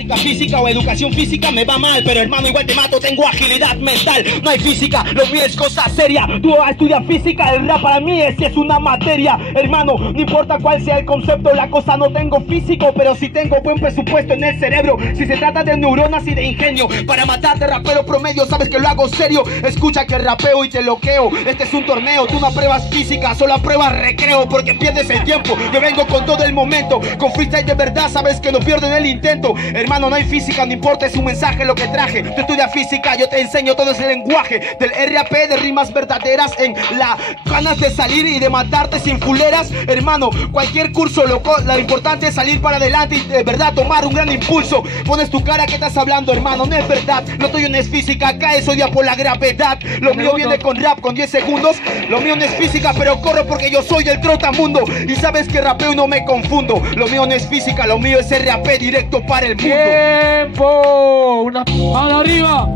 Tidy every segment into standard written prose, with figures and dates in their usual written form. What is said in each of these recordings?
práctica física o educación física me va mal, pero hermano igual te mato, tengo agilidad mental. No hay física, lo mío es cosa seria. Tú estudias física, el rap para mí es una materia. Hermano, no importa cuál sea el concepto, la cosa no tengo físico, pero sí tengo buen presupuesto en el cerebro. Si se trata de neuronas y de ingenio, para matarte rapero promedio, sabes que lo hago serio. Escucha que rapeo y te loqueo. Este es un torneo, tú no apruebas física, solo apruebas recreo, porque pierdes el tiempo. Yo vengo con todo el momento, con freestyle de verdad, sabes que no pierdo en el intento. Hermano, no hay física, no importa, es un mensaje lo que traje. Tú estudias física, yo te enseño todo ese lenguaje del RAP, de rimas verdaderas, en la ganas de salir y de matarte sin fuleras. Hermano, cualquier curso, loco, lo importante es salir para adelante y de verdad tomar un gran impulso. Pones tu cara, ¿qué estás hablando, hermano? No es verdad, lo tuyo no es física, caes odia por la gravedad. Lo mío viene con rap, con 10 segundos. Lo mío no es física, pero corro porque yo soy el trotamundo. Y sabes que rapeo y no me confundo. Lo mío no es física, lo mío es RAP directo para el mundo. ¡Tiempo! ¡Mano arriba!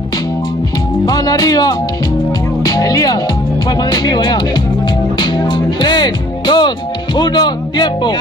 ¡Mano arriba! Elías, puedes poner en vivo ya. 3, 2, 1, tiempo.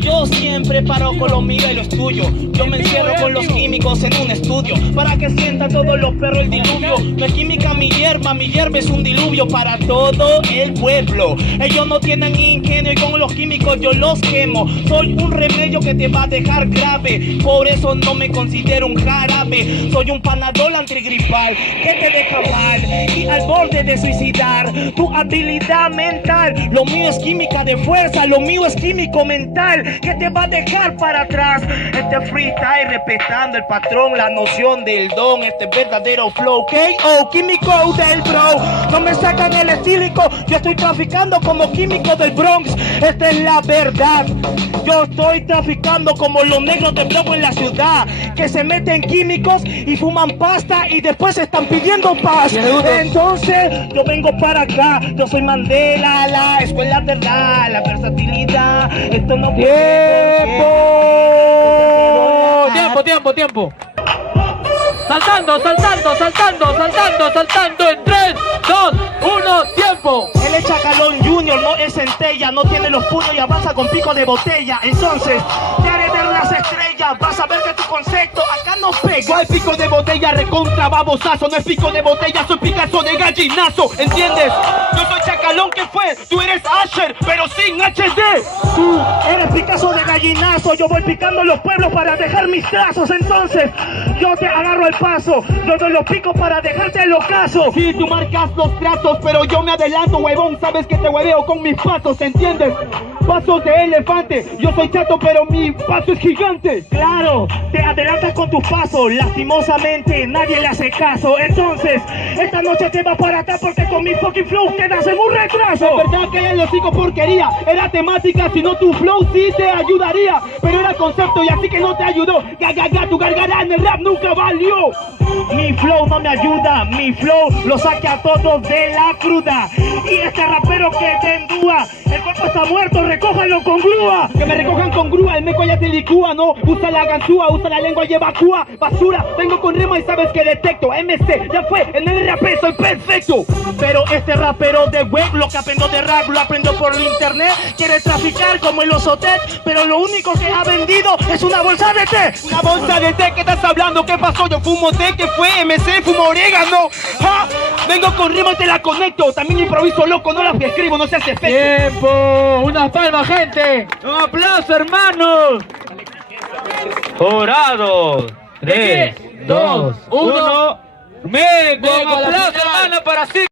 Yo siempre paro con lo mío y lo tuyo. Yo me encierro con los químicos en un estudio para que sientan todos los perros el diluvio. No es química mi hierba es un diluvio para todo el pueblo. Ellos no tienen ingenio y con los químicos yo los quemo. Soy un remedio que te va a dejar grave, por eso no me considero un jarabe. Soy un panadol antigripal que te deja mal y al borde de suicidar tu habilidad mental. Lo mío es química de fuerza, lo mío es químico mental que te va a dejar para atrás. Este freestyle respetando el patrón, la noción del don, este verdadero flow. K.O. químico del bro, no me sacan el estílico, yo estoy traficando como químico del Bronx. Esta es la verdad, yo estoy traficando como los negros del bloco en la ciudad, que se meten químicos y fuman pasta y después están pidiendo paz. Entonces yo vengo para acá, yo soy Mandela, la escuela de rap, la versatilidad. Esto no Tiempo. Saltando en 3, 2, 1, tiempo. Él es Chacalón Junior, no es centella, no tiene los puños y avanza con pico de botella. Entonces, te haré ver las estrellas, vas a ver que tu concepto acá no pega. ¿Cuál pico de botella? Recontra babosazo, no es pico de botella, soy Picasso de gallinazo, ¿entiendes? Yo soy Chacalón, ¿qué fue? Tú eres Asher, pero sin HD. Tú eres Picasso de gallinazo, yo voy picando los pueblos para dejar mis trazos. Entonces, yo te agarro el paso, yo doy los picos para dejarte el ocaso. Sí, tú marcas los trazos, pero yo me adelanto, huevón, sabes que te hueveo con mis pasos, ¿entiendes? Pasos de elefante, yo soy chato, pero mi paso es gigante. Claro, te adelantas con tus pasos, lastimosamente nadie le hace caso. Entonces, esta noche te vas para atrás porque con mi fucking flow quedas en un retraso. Es verdad que los hocico porquería, era temática, si no tu flow sí te ayudaría, pero era concepto y así que no te ayudó. Tu gargara en el rap nunca valió. Mi flow no me ayuda, mi flow lo saque a todos de la cruda. Y este rapero que te endúa, el cuerpo está muerto, recójanlo con grúa. Que me recojan con grúa, el meco ya te licúa, no. Usa la ganzúa, usa la lengua y evacúa. Basura, vengo con rima y sabes que detecto. MC, ya fue, en el rap soy perfecto. Pero este rapero de web, lo que aprendió de rap, lo aprendió por el internet. Quiere traficar como el Osotet, pero lo único que ha vendido es una bolsa de té. Una bolsa de té, ¿qué estás hablando? ¿Qué pasó? Yo fumo té, ¿qué fue? MC, fumo orégano. ¡Ja! Vengo con rima y te la conecto. También improviso loco, no las que escribo, no se hace efecto. ¡Tiempo! ¡Unas palmas, gente! ¡Un aplauso, hermanos! Jurados. 3, 2, 1. ¡Mego! ¡Un aplauso, hermano, para sí!